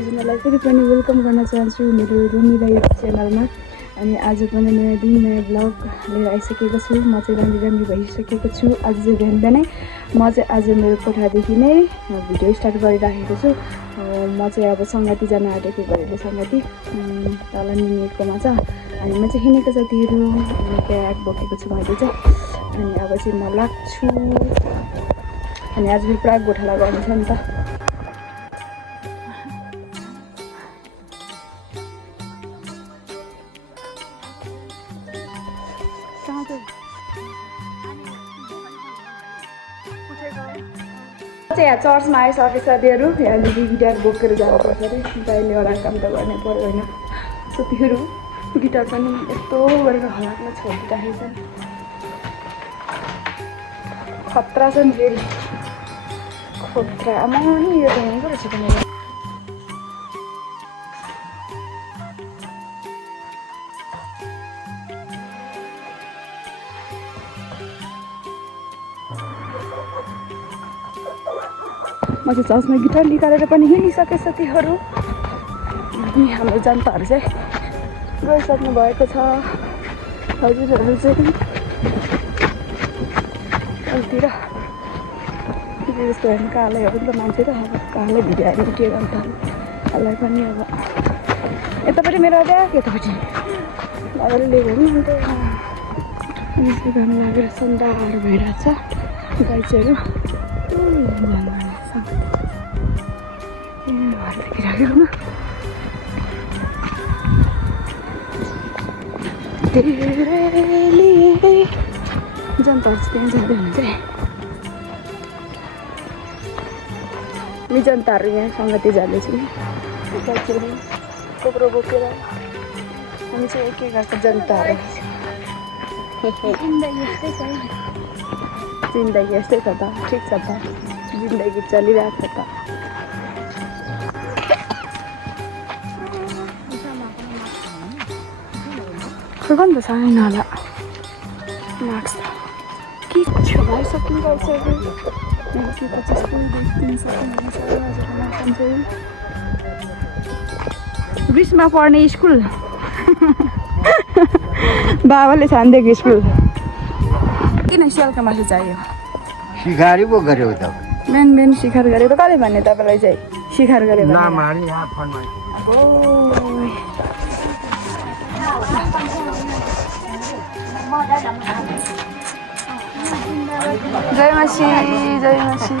सबैजनालाई फेरि पनि वेलकम गर्न चाहन्छु मेरो रुमिला युट्युब च्यानलमा। अनि आज पनि नयाँ दिन नयाँ ब्लग लिएर आइसकेको छु। म चाहिँ राम्री भइसकेको छु। आज चाहिँ बिहानै म चाहिँ आज मेरो कोठादेखि नै भिडियो स्टार्ट गरिराखेको छु। म चाहिँ अब सङ्गति जान आँटेको घरेलु सङ्गति तल निनीकोमा छ। अनि म चाहिँ हिँडेको साथीहरू क्याब बोकेको छु मैले चाहिँ। अनि अब चाहिँ म लाग्छु। अनि आज फेरि पुरा गोठाला गर्नु छ नि त। यहाँ चर्चमा आइसके साथीहरू यहाँदेखि गिटार बोकेर जानुपर्छ अरे। दाइले एउटा काम त गर्नै पऱ्यो होइन। साथीहरू गिटार पनि यस्तो गरेर हलाक्न छोडिराखेको छ। खतरा छ नि फेरि खतरा। आमा नि यो त यहीँको रहेछ त मेरो। म चाहिँ चर्चमा गिटार निकालेर पनि हिँडिसकेँ साथीहरू। अनि हाम्रो जनताहरू चाहिँ गइसक्नु भएको छ। हजुरहरू चाहिँ अहिलेतिर जस्तो हेर्नु कालै हो नि त मान्छे त। अब कालै भिडियोहरू उठ्यो जनताहरूलाई पनि अब यतापट्टि मेरो अझ यतापट्टि मजाले लिएको नि अन्त निस्कि गर्नु लागेर सन्दाहरू भइरहेको छ। गाई चाहिँहरू देखिराखेको न जनताहरू चाहिँ त्यहाँ जाँदै हुन्छ। जनताहरू यहाँ सङ्गति जाँदैछु कोब्रो बोकेर। हामी चाहिँ एक एकको जनताहरू। जिन्दगी यस्तै छ त। ठिक छ त जिन्दगी चलिरहेको छ त। खर्कन त छैन होला मार्क्स के छ भाइ सकिन गएको छ। के 25 दिन ग्रीष्ममा पढ्ने स्कुल बाबाले छानिदिएको स्कुल। किन स्यालको मासु चाहियो? शिकारी पो गर्यो त। बिहान शिखर गरेको कसले भन्ने तपाईँलाई चाहिँ शिखर गरे भने? जय मासी जय मासी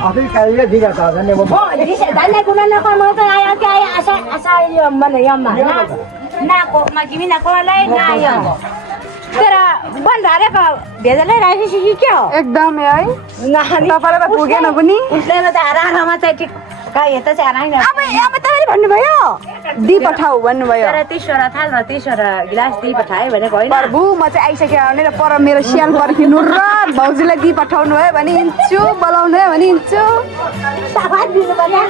अभी कहिए ठीक है ताजा ने वो dice dale kuna na kwa mo ta ya ka asa yo man ya ma na ko ma kimi na ko lai na yo तेरा बन्धारे का भेजले राखेपछि कि के हो एकदम है नानी तपाईलाई त पुगेन पनि। उसले त आराममा चाहिँ ठिक का यता चाहिँ आराम अब तपाईले भन्नुभयो दि पठाऊ भन्नुभयो। तर 30 थाल र 30 गिलास दि पठाए भनेको हैन। प्रभु म चाहिँ आइसक्यो भने र पर मेरो स्याल पर्खिनु र भौजीलाई दि पठाउनु भयो भने हिँड्छु बोलाउनु भयो भने हिँड्छु। साबात दिनु पर्यो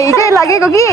हिजै लगेको कि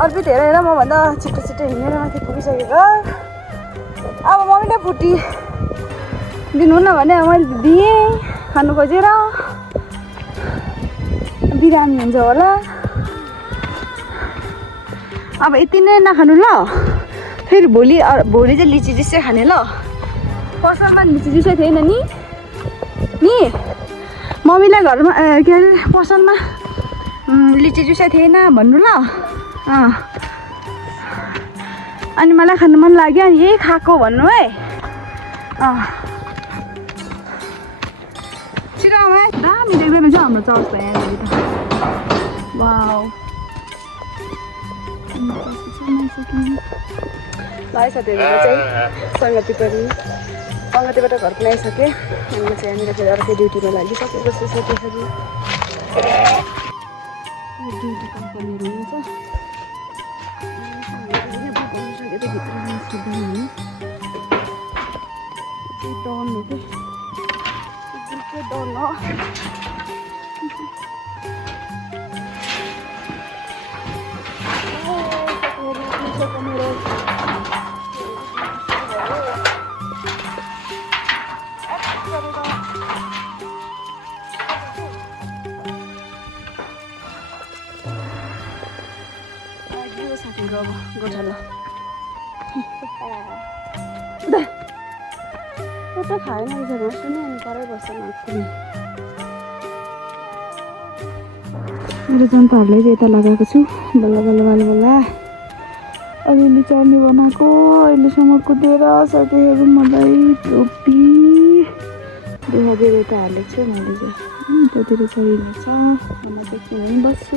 अर्पित हेरेर मभन्दा छिटो छिटो हिँडेर माथि पुगिसकेको। अब मम्मीले फुटी दिनुहुन्न भने मैले दिएँ खानु खोजेर। बिरामी हुन्छ होला। अब यति नै नखानु ल, फेरि भोलि चाहिँ लिची जुसै खाने ल। पसलमा लिची जुसै थिएन नि मम्मीलाई घरमा के अरे पसलमा लिची जुसै थिएन भन्नु ल। अनि मलाई खानु मन लाग्यो अनि यही खाएको भन्नु है। छिटो आमा दामी देख्दैन चाहिँ हाम्रो चर्च यहाँनिर त। वाउ भाइ साथीहरू चाहिँ सङ्गतिबाट घर पनि आइसकेँ। अनि म चाहिँ यहाँनिर फेरि अर्कै ड्युटीमा लागिसकेको छु साथीहरू। ड्युटी कम्पनीहरू हुन्छ डन हो कि डन हो। गोठालो त खाएन रहेछ रोस पनि अनि परै बस्छ पनि। मेरो जनताहरूलाई चाहिँ यता लगाएको छु बल्ल बल्ल बल्ल बल्ल। अलिअलि चर्नी बनाएको अहिलेसम्म कुदेर साथीहरू मलाई टोपी देखादेर यता हालेको छु मैले चाहिँ। त्यतिर चरिरहेको छ म देख्ने भने बस्छु।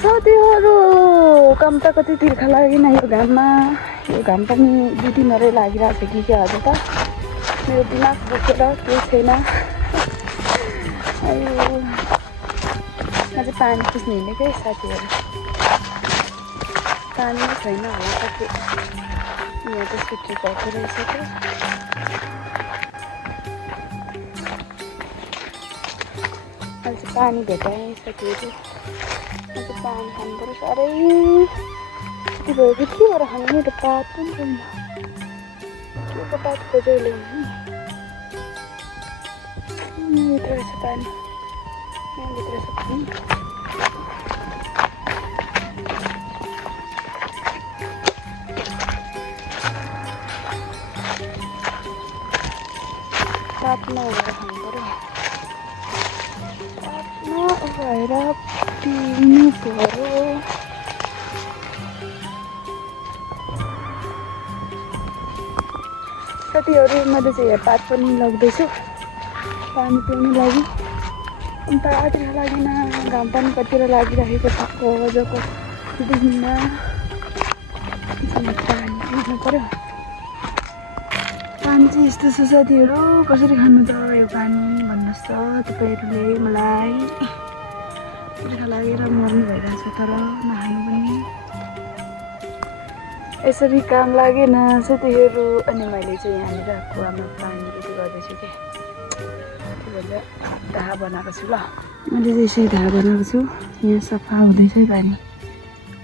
साथीहरू काम त कति तिर्खा लागेन यो घाममा। यो घाम पनि 2 दिनहरू लागिरहेको छ कि आज त मेरो दिमाग दुखेर केही छैन। अयो म चाहिँ पानी खिच्नु हिँडेकै साथीहरू। पानी छैन होला कति यहाँ त छुट्टी भएको रहेछ त। अहिले चाहिँ पानी भेटाएँ साथीहरू। पानी खानु पऱ्यो साह्रै यति भयो कि केबाट खानु नि त पात पनि छैन। केको पात खोजेर ल्याउनु भित्र रहेछ पानी यहाँभित्र रहेछ पानी। पात नभएर खानु पऱ्यो। पात नभएर पिउनु पऱ्यो। साथीहरू मैले चाहिँ यहाँ पात पनि लग्दैछु पानी पिउनु लागि। अन्त आतिर लागेन घाम पनि कतिर लागिरहेको छ गजको देखिन्न। पानी पिउनु पऱ्यो। पानी चाहिँ यस्तो छ साथीहरू कसरी खानु त यो पानी भन्नुहोस् त तपाईँहरूले मलाई। तिर्खा लागेर मर्नु भइरहेछ तर नखानु पनि यसरी काम लागेन साथीहरू। अनि मैले चाहिँ यहाँनिर कुवामा पानी रेडी गर्दैछु कि के भन्छ धाहा बनाएको छु ल। मैले चाहिँ यसरी धाहा बनाएको छु। यहाँ सफा हुँदैछ है पानी।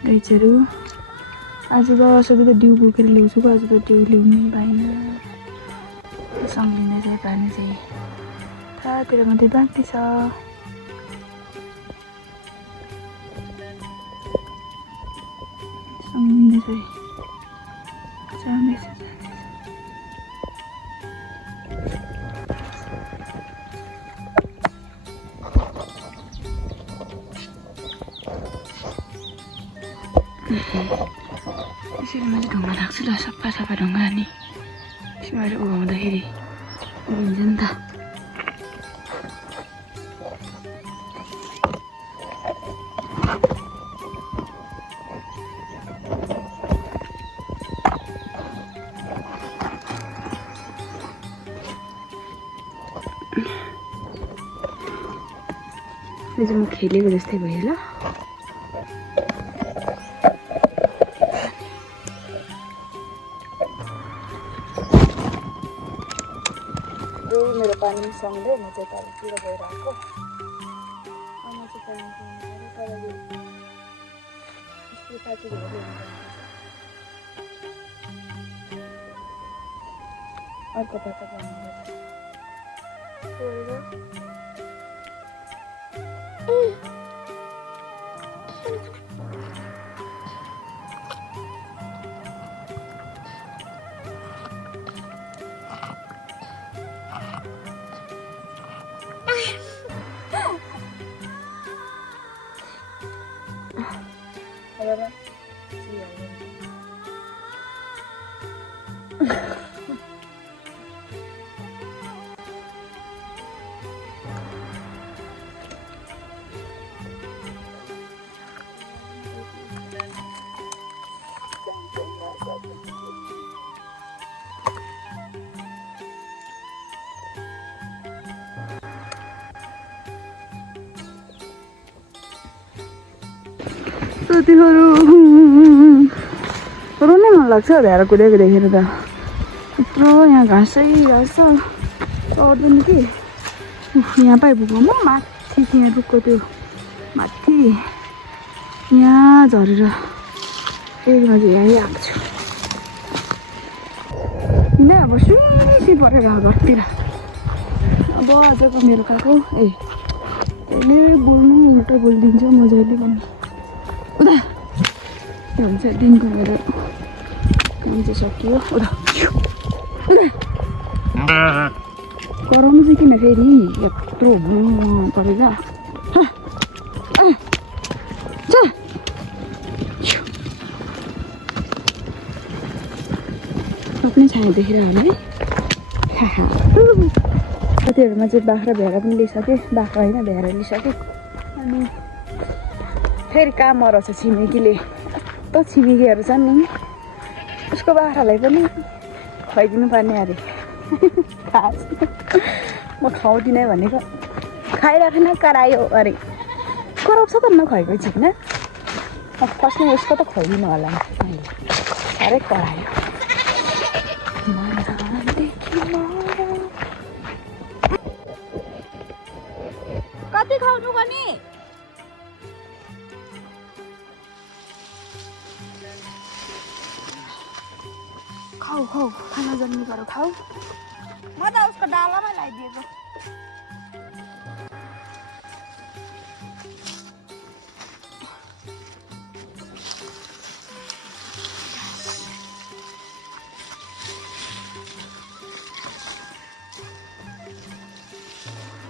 गाइजहरू आज त सधैँ त डिउ बोकेर ल्याउँछु आज त डिउ ल्याउनु पाइनँ। सम्झिँदैछ है पानी चाहिँ कहाँतिर मात्रै बाँकी छ। सम्झिँदैछ है जाँदैछ त्यसरी मैले ढुङ्गा राख्छु ल सफा सफा ढुङ्गा। अनि त्यसबाट उघाउँदाखेरि उभिन्छ नि त। यो चाहिँ म खेलेको जस्तै भयो ल। साथीहरू मेरो पानी सँगै म चाहिँ तलतिर गएर आएको म चाहिँ पानी पिउनु पऱ्यो तर यस्तो साथीहरू अर्को पत्ता पाउनुपर्छ साथीहरू रुनै मन लाग्छ भ्याएर कुदेको देखेर त यत्रो यहाँ घाँसै घाँस चढ्दैन कि यहाँ पो आइपुग्यो म माथि त्यहाँ रुखको त्यो माथि यहाँ झरेर फेरिमा चाहिँ यहीँ आएको छु होइन अब सुई परेर घरतिर अब आजको मेरो खालको त्यसले बोल्नु उल्टो बोलिदिन्छ म जहिले पनि उता के भन्छ दिनको मेरो काम चाहिँ सकियो उता गरम चाहिँ किन फेरि यत्रो परेर आफ्नै छाया देखेर होला है साथीहरूमा चाहिँ बाख्रा भ्याएर पनि लिइसकेँ बाख्रा होइन भ्याएर लिइसकेँ अनि फेरि काम मराउँछ छिमेकीले यस्तो छिमेकीहरू छन् नि उसको बाख्रालाई पनि खुवाइदिनु पर्ने अरे खास म खुवाउँदिनँ भनेको खाइराखेन करायो अरे कराउँछ त नखुवाएको छिट्न फर्स्टमा उसको त खुवाइदिनु होला साह्रै करायो कति खुवाउनु पनि खाऊ खाऊ खाना जन्मी गर खाऊ म त उसको डालामै लगाइदिएको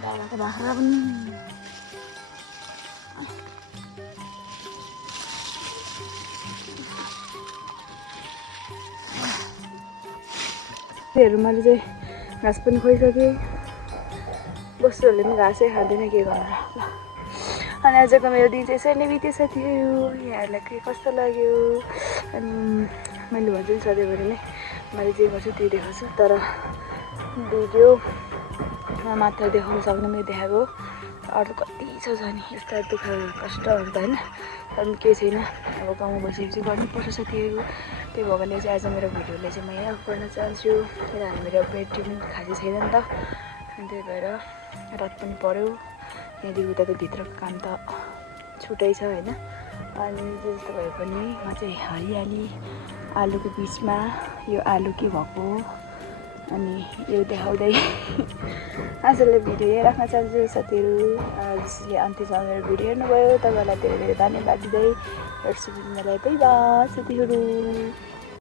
डालाको बाख्रा पनि मैले चाहिँ घाँस पनि खुवाइसकेँ बस्तुहरूले पनि घाँसै खाँदैन के गर्नु ल अनि आजको मेरो दिन चाहिँ यसरी नै बित्यो साथीहरू यहाँहरूलाई के कस्तो लाग्यो अनि मैले भन्छु नि सधैँभरि नै मैले जे गर्छु त्यही देखाउँछु तर भिडियोमा मात्र देखाउन सक्ने मैले देखाएको अरू कति छ नि यस्ता दुःख कष्टहरू त होइन तर पनि केही छैन अब गाउँमा बसेपछि गर्नुपर्छ साथीहरू त्यही भएकोले चाहिँ आज मेरो भिडियोलाई चाहिँ म यहाँ अफ गर्न चाहन्छु किनभने मेरो ब्याट्री पनि खासै छैन नि त अनि त्यही भएर रात पनि पऱ्यो यहाँदेखि उता त भित्रको काम त छुट्टै छ होइन अनि जे जस्तो भए पनि म चाहिँ हरियाली आलुको बिचमा यो आलु के भएको अनि यो देखाउँदै आजलाई भिडियो यहाँ राख्न चाहन्छु साथीहरू जसले अन्त्यसम्म मेरो भिडियो हेर्नुभयो तपाईँहरूलाई धेरै धेरै धन्यवाद दिँदै हेर्छु मलाई बाई बाई साथीहरू।